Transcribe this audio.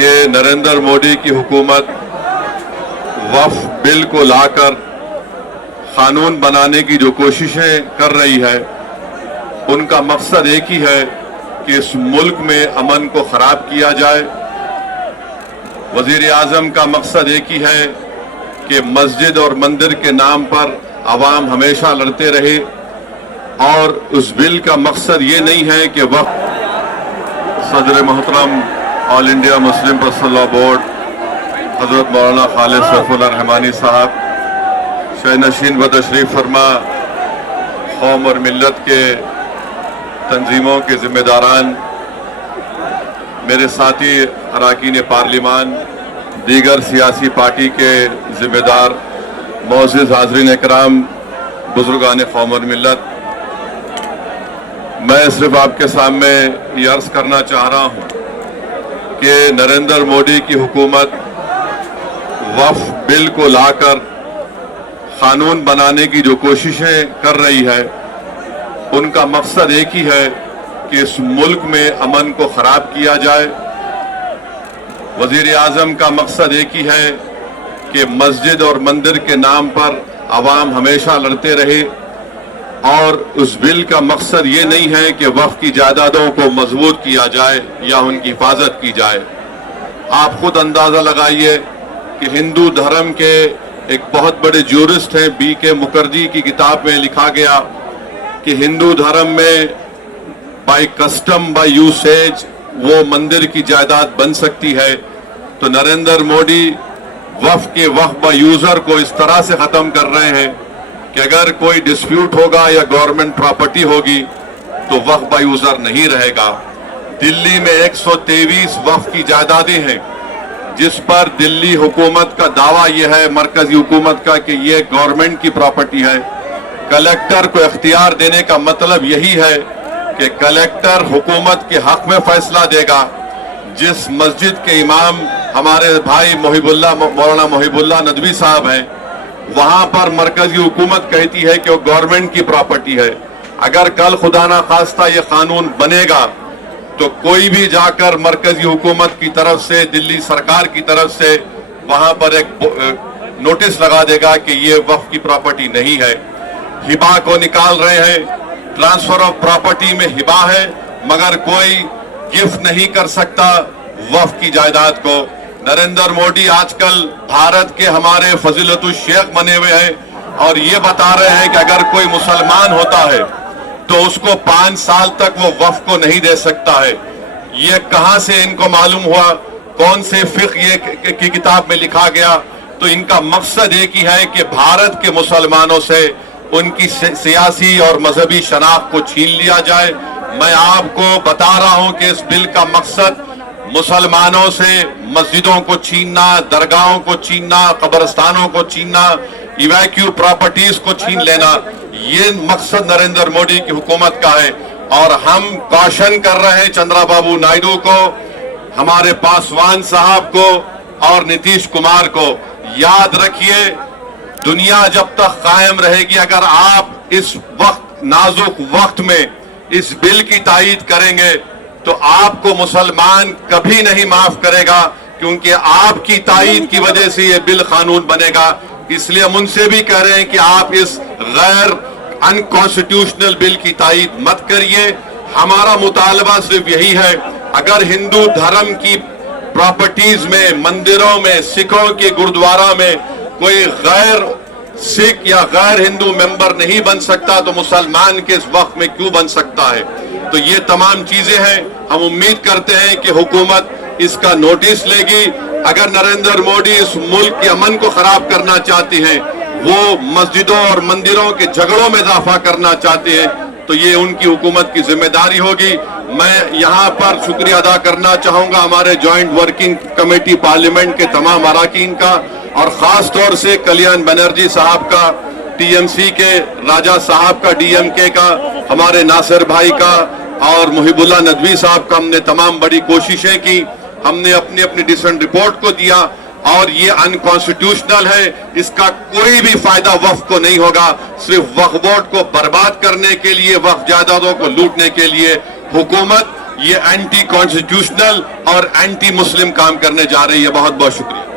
کہ نریندر مودی کی حکومت وقف بل کو لا کر قانون بنانے کی جو کوششیں کر رہی ہے ان کا مقصد ایک ہی ہے کہ اس ملک میں امن کو خراب کیا جائے۔ وزیر اعظم کا مقصد ایک ہی ہے کہ مسجد اور مندر کے نام پر عوام ہمیشہ لڑتے رہے، اور اس بل کا مقصد یہ نہیں ہے کہ وقف صدر محترم All India Muslim Personal Law Board حضرت مولانا خالد سیف اللہ رحمانی صاحب شہ نشین بتشریف فرما قوم اور ملت کے تنظیموں کے ذمہ داران، میرے ساتھی اراکین پارلیمان، دیگر سیاسی پارٹی کے ذمہ دار، معزز حاضرین اکرام، بزرگان قوم اور ملت، میں صرف آپ کے سامنے یہ عرض کرنا چاہ رہا ہوں کہ نریندر مودی کی حکومت وقف بل کو لا کر قانون بنانے کی جو کوششیں کر رہی ہے ان کا مقصد ایک ہی ہے کہ اس ملک میں امن کو خراب کیا جائے۔ وزیر اعظم کا مقصد ایک ہی ہے کہ مسجد اور مندر کے نام پر عوام ہمیشہ لڑتے رہے، اور اس بل کا مقصد یہ نہیں ہے کہ وقف کی جائیدادوں کو مضبوط کیا جائے یا ان کی حفاظت کی جائے۔ آپ خود اندازہ لگائیے کہ ہندو دھرم کے ایک بہت بڑے جورسٹ ہیں بی کے مکھرجی کی کتاب میں لکھا گیا کہ ہندو دھرم میں بائی کسٹم بائی یوسیج وہ مندر کی جائیداد بن سکتی ہے، تو نریندر مودی وقف کے وقف با یوزر کو اس طرح سے ختم کر رہے ہیں کہ اگر کوئی ڈسپیوٹ ہوگا یا گورنمنٹ پراپرٹی ہوگی تو وقف با یوزر نہیں رہے گا۔ دلی میں 123 وقف کی جائیدادیں ہیں جس پر دلی حکومت کا دعویٰ یہ ہے، مرکزی حکومت کا، کہ یہ گورنمنٹ کی پراپرٹی ہے۔ کلیکٹر کو اختیار دینے کا مطلب یہی ہے کہ کلیکٹر حکومت کے حق میں فیصلہ دے گا۔ جس مسجد کے امام ہمارے بھائی مولانا محب اللہ ندوی صاحب ہیں، وہاں پر مرکزی حکومت کہتی ہے کہ وہ گورنمنٹ کی پراپرٹی ہے۔ اگر کل خدا نہ خواستہ یہ قانون بنے گا تو کوئی بھی جا کر مرکزی حکومت کی طرف سے، دلی سرکار کی طرف سے وہاں پر ایک نوٹس لگا دے گا کہ یہ وقف کی پراپرٹی نہیں ہے۔ ہبا کو نکال رہے ہیں، ٹرانسفر آف پراپرٹی میں ہبا ہے مگر کوئی گفٹ نہیں کر سکتا وقف کی جائیداد کو۔ نریندر مودی آج کل بھارت کے ہمارے فضیلت الشیخ بنے ہوئے ہیں اور یہ بتا رہے ہیں کہ اگر کوئی مسلمان ہوتا ہے تو اس کو 5 سال تک وہ وقف کو نہیں دے سکتا ہے۔ یہ کہاں سے ان کو معلوم ہوا؟ کون سے فقہ کی کتاب میں لکھا گیا؟ تو ان کا مقصد ایک ہی ہے کہ بھارت کے مسلمانوں سے ان کی سیاسی اور مذہبی شناخت کو چھین لیا جائے۔ میں آپ کو بتا رہا ہوں کہ اس بل کا مقصد مسلمانوں سے مسجدوں کو چھیننا، درگاہوں کو چھیننا، قبرستانوں کو چھیننا، ایویکیو پراپرٹیز کو چھین لینا، یہ مقصد نریندر مودی کی حکومت کا ہے۔ اور ہم کوشن کر رہے ہیں چندرا بابو نائیڈو کو، ہمارے پاسوان صاحب کو اور نتیش کمار کو، یاد رکھیے دنیا جب تک قائم رہے گی، اگر آپ اس وقت نازک وقت میں اس بل کی تائید کریں گے تو آپ کو مسلمان کبھی نہیں معاف کرے گا، کیونکہ آپ کی تائید کی وجہ سے یہ بل قانون بنے گا۔ اس لیے ہم ان سے بھی کہہ رہے ہیں کہ آپ اس غیر انکانسٹیٹیوشنل بل کی تائید مت کریے۔ ہمارا مطالبہ صرف یہی ہے، اگر ہندو دھرم کی پراپرٹیز میں، مندروں میں، سکھوں کے گردوارہ میں کوئی غیر سکھ یا غیر ہندو ممبر نہیں بن سکتا تو مسلمان کے اس وقت میں کیوں بن سکتا ہے؟ تو یہ تمام چیزیں ہیں، ہم امید کرتے ہیں کہ حکومت اس کا نوٹس لے گی۔ اگر نریندر مودی اس ملک کے امن کو خراب کرنا چاہتے ہیں، وہ مسجدوں اور مندروں کے جھگڑوں میں اضافہ کرنا چاہتے ہیں، تو یہ ان کی حکومت کی ذمہ داری ہوگی۔ میں یہاں پر شکریہ ادا کرنا چاہوں گا ہمارے جوائنٹ ورکنگ کمیٹی پارلیمنٹ کے تمام اراکین کا، اور خاص طور سے کلیان بنرجی صاحب کا، ٹی ایم سی کے راجہ صاحب کا، ڈی ایم کے کا، ہمارے ناصر بھائی کا اور محب اللہ ندوی صاحب کا۔ ہم نے تمام بڑی کوششیں کی، ہم نے اپنی ڈسنٹ رپورٹ کو دیا، اور یہ انکانسٹیٹیوشنل ہے، اس کا کوئی بھی فائدہ وقف کو نہیں ہوگا۔ صرف وقف بورڈ کو برباد کرنے کے لیے، وقف جائیدادوں کو لوٹنے کے لیے حکومت یہ اینٹی کانسٹیٹیوشنل اور اینٹی مسلم کام کرنے جا رہی ہے. بہت بہت شکریہ.